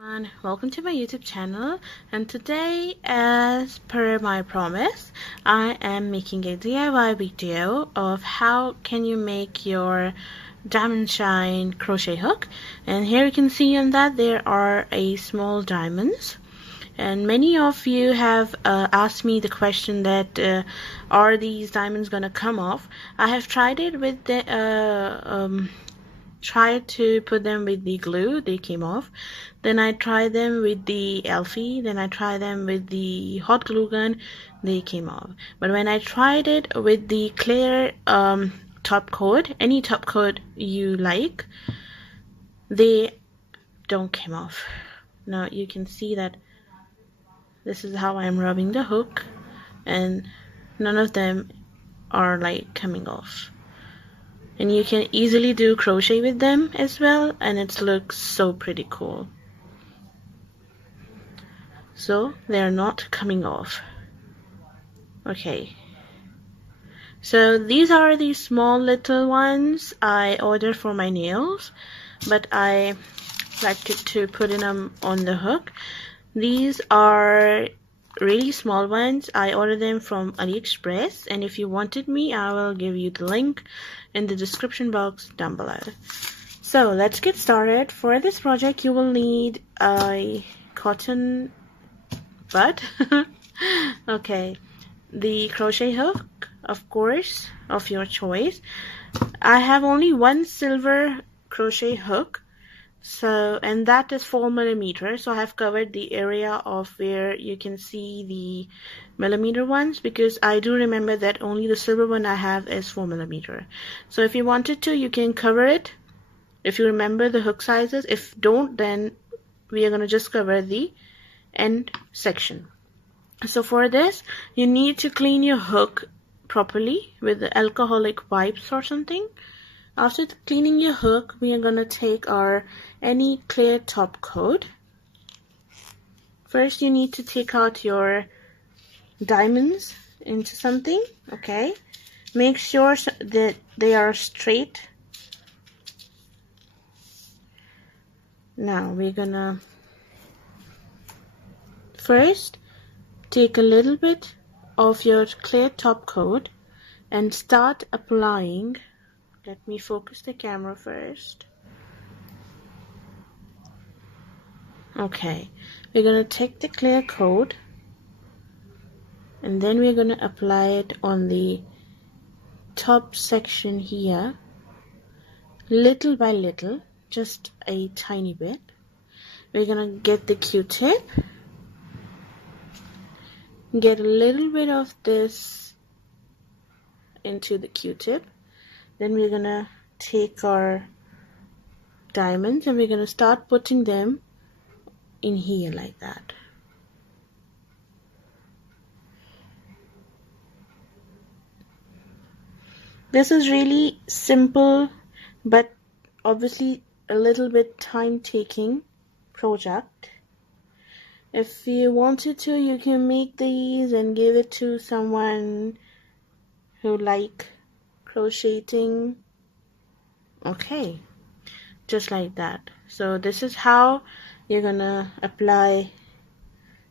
And welcome to my YouTube channel, and today, as per my promise, I am making a DIY video of how can you make your diamond shine crochet hook. And here you can see on that there are a small diamonds, and many of you have asked me the question that are these diamonds gonna come off. I have tried it with the tried to put them with the glue, they came off. Then I tried them with the Elfie, then I tried them with the hot glue gun, they came off. But when I tried it with the clear top coat, any top coat you like, they don't come off. Now you can see that this is how I'm rubbing the hook, and none of them are like coming off. And you can easily do crochet with them as well, and it looks so pretty cool. So they're not coming off. Okay, so these are the small little ones I ordered for my nails, but I liked it to put in them on the hook. These are really small ones. I ordered them from AliExpress, and if you wanted me, I will give you the link in the description box down below. So let's get started. For this project you will need a cotton bud, okay, the crochet hook, of course, of your choice. I have only one silver crochet hook, so, and that is 4mm, so I have covered the area of where you can see the millimeter ones, because I do remember that only the silver one I have is 4mm. So if you wanted to, you can cover it if you remember the hook sizes. If don't, then we are going to just cover the end section. So for this, you need to clean your hook properly with the alcoholic wipes or something. After cleaning your hook, we are going to take our any clear top coat. First you need to take out your diamonds into something, okay? Make sure that they are straight. Now we're gonna first take a little bit of your clear top coat and start applying. Let me focus the camera first. Okay, we're gonna take the clear coat and then we're gonna apply it on the top section here, little by little, just a tiny bit. We're gonna get the Q-tip, get a little bit of this into the Q-tip. Then we're gonna take our diamonds and we're gonna start putting them in here like that. This is really simple, but obviously a little bit time-taking project. If you wanted to, you can make these and give it to someone who like crocheting. Okay, just like that. So this is how you're gonna apply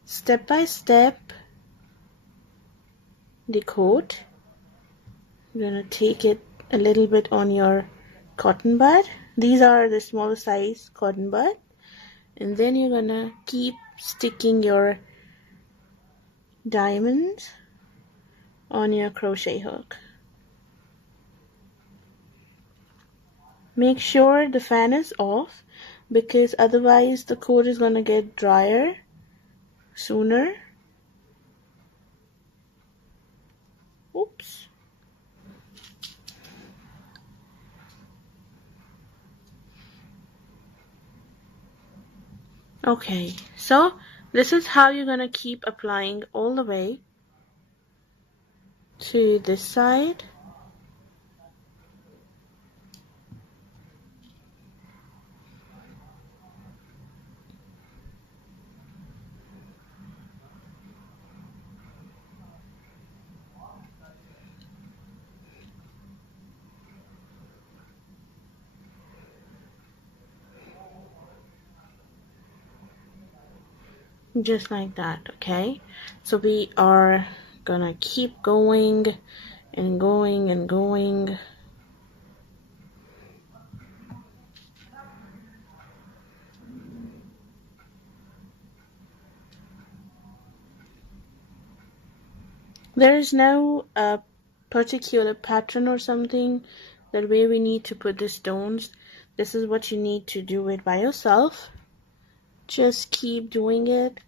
step by step the coat. You're gonna take it a little bit on your cotton bud. These are the smaller size cotton bud, and then you're gonna keep sticking your diamonds on your crochet hook. Make sure the fan is off, because otherwise the coat is gonna get drier sooner. Oops. Okay, so this is how you're gonna keep applying all the way to this side. just like that. Okay, so we are gonna keep going and going and going. There is no particular pattern or something that way we need to put the stones. This is what you need to do it by yourself. Just keep doing it.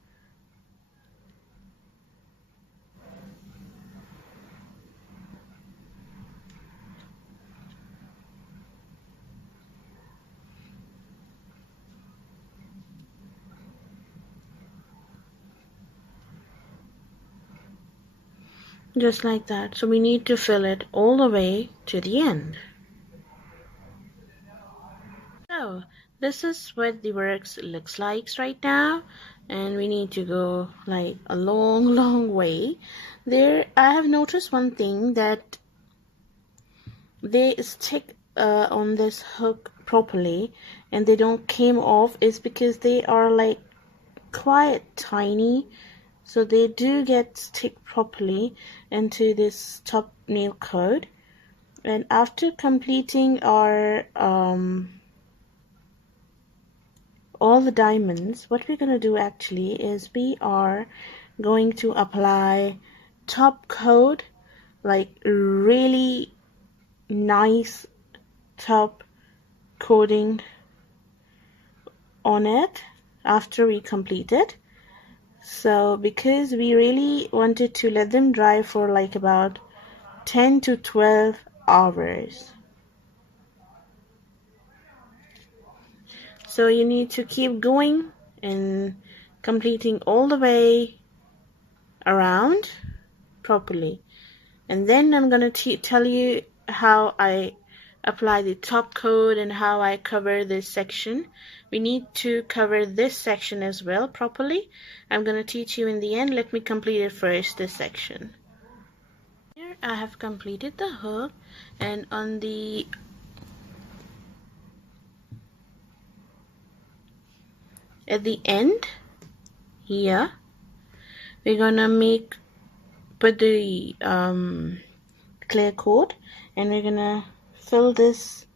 Just like that. So we need to fill it all the way to the end. So this is what the works looks like right now, and we need to go like a long way. There I have noticed one thing, that they stick on this hook properly and they don't came off, is because they are like quite tiny, so they do get stick properly into this top nail code. And after completing our all the diamonds, what we're going to do actually is we are going to apply top coat, like really nice top coating on it after we complete it. So because we really wanted to let them dry for like about 10 to 12 hours. So you need to keep going and completing all the way around properly. And then I'm going to tell you how I apply the top coat and how I cover this section. We need to cover this section as well properly. I'm going to teach you in the end. Let me complete it first, this section. Here I have completed the hook, and on the at the end here we're gonna put the clear coat, and we're gonna fill this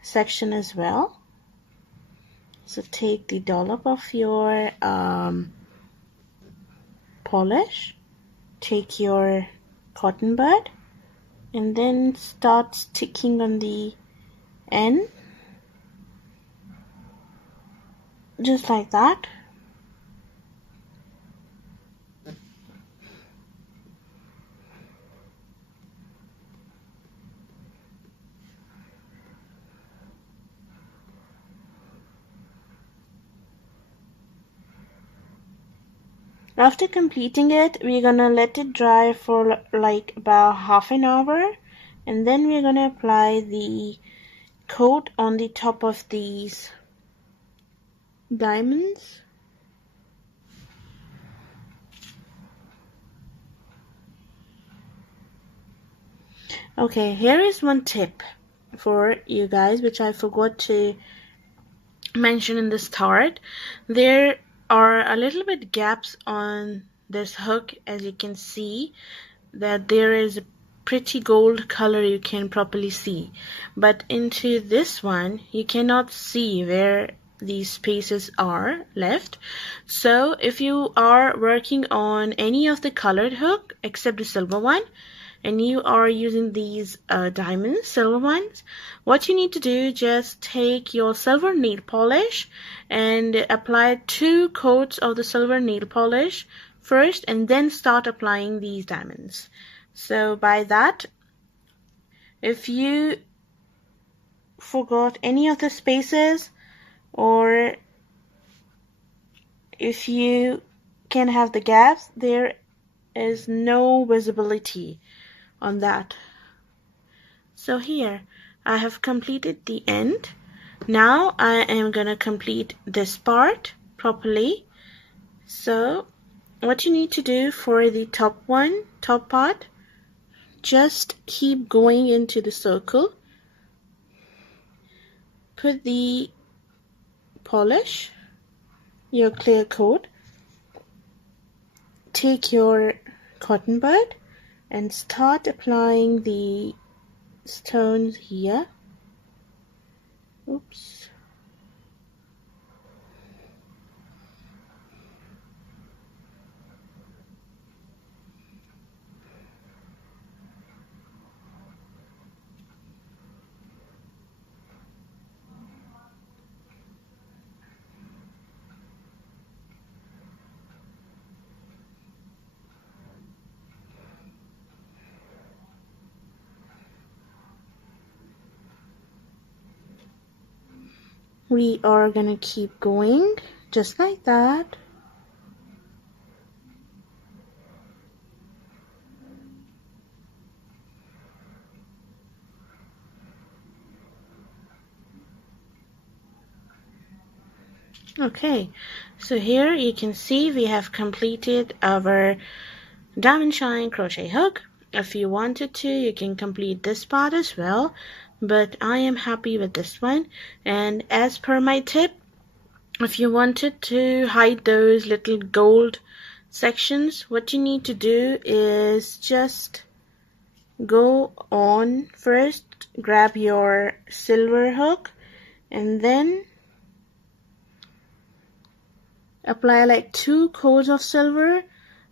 section as well. So take the dollop of your polish, take your cotton bud, and then start sticking on the end, just like that. After completing it, we're gonna let it dry for like about half an hour, and then we're gonna apply the coat on the top of these diamonds. Okay, here is one tip for you guys which I forgot to mention in the start. There are a little bit gaps on this hook, as you can see that there is a pretty gold color you can properly see, but into this one you cannot see where these spaces are left. So if you are working on any of the colored hook except the silver one, and you are using these diamonds, silver ones, what you need to do, just take your silver nail polish and apply 2 coats of the silver nail polish first, and then start applying these diamonds. So by that, if you forgot any of the spaces, or if you can have the gaps, there is no visibility on that. So here I have completed the end. Now I am gonna complete this part properly. So what you need to do for the top part, just keep going into the circle, put the polish, your clear coat, take your cotton bud and start applying the stones here. Oops. We are gonna keep going just like that. Okay, so here you can see we have completed our diamond shine crochet hook. If you wanted to, you can complete this part as well, but I am happy with this one. And as per my tip, if you wanted to hide those little gold sections, what you need to do is just go on first, grab your silver hook, and then apply like 2 coats of silver,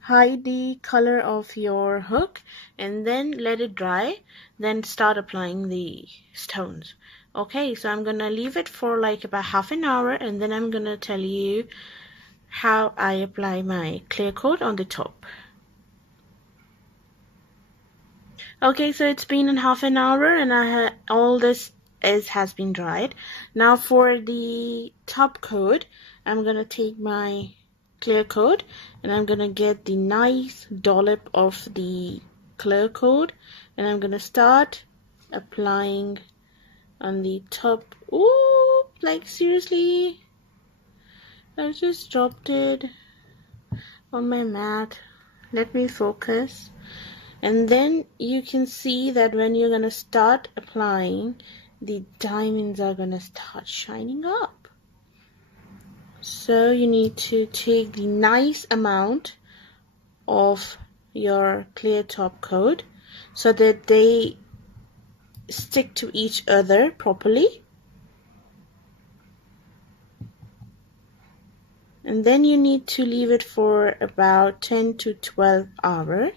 hide the color of your hook, and then let it dry, then start applying the stones. Okay, so I'm gonna leave it for like about half an hour, and then I'm gonna tell you how I apply my clear coat on the top. Okay, so it's been in half an hour, and all this has been dried. Now for the top coat, I'm gonna take my clear coat and I'm gonna get the nice dollop of the clear coat, and I'm gonna start applying on the top. Ooh, like seriously, I just dropped it on my mat. Let me focus. And then you can see that when you're gonna start applying, the diamonds are gonna start shining up. So you need to take the nice amount of your clear top coat so that they stick to each other properly. And then you need to leave it for about 10 to 12 hours.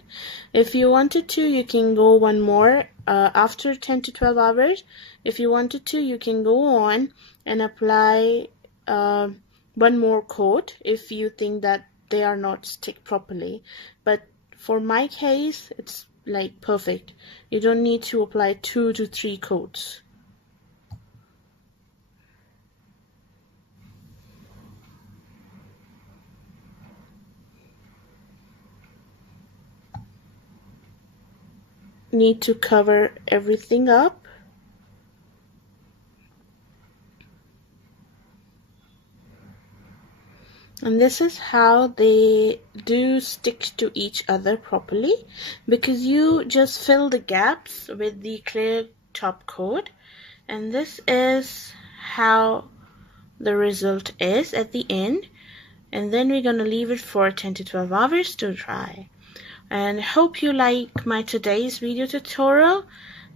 If you wanted to, you can go one more after 10 to 12 hours. If you wanted to, you can go on and apply one more coat if you think that they are not stick properly. But for my case, it's like perfect. You don't need to apply 2 to 3 coats. Need to cover everything up. And this is how they do stick to each other properly, because you just fill the gaps with the clear top coat, and this is how the result is at the end. And then we're gonna leave it for 10 to 12 hours to dry. And hope you like my today's video tutorial,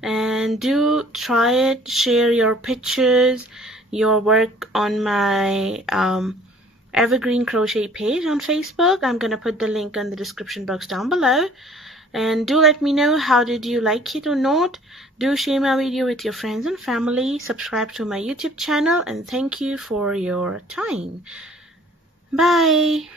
and do try it. Share your pictures, your work on my Evergreen Crochet page on Facebook. I'm gonna put the link in the description box down below, and do let me know how did you like it or not. Do share my video with your friends and family, subscribe to my YouTube channel, and thank you for your time. Bye.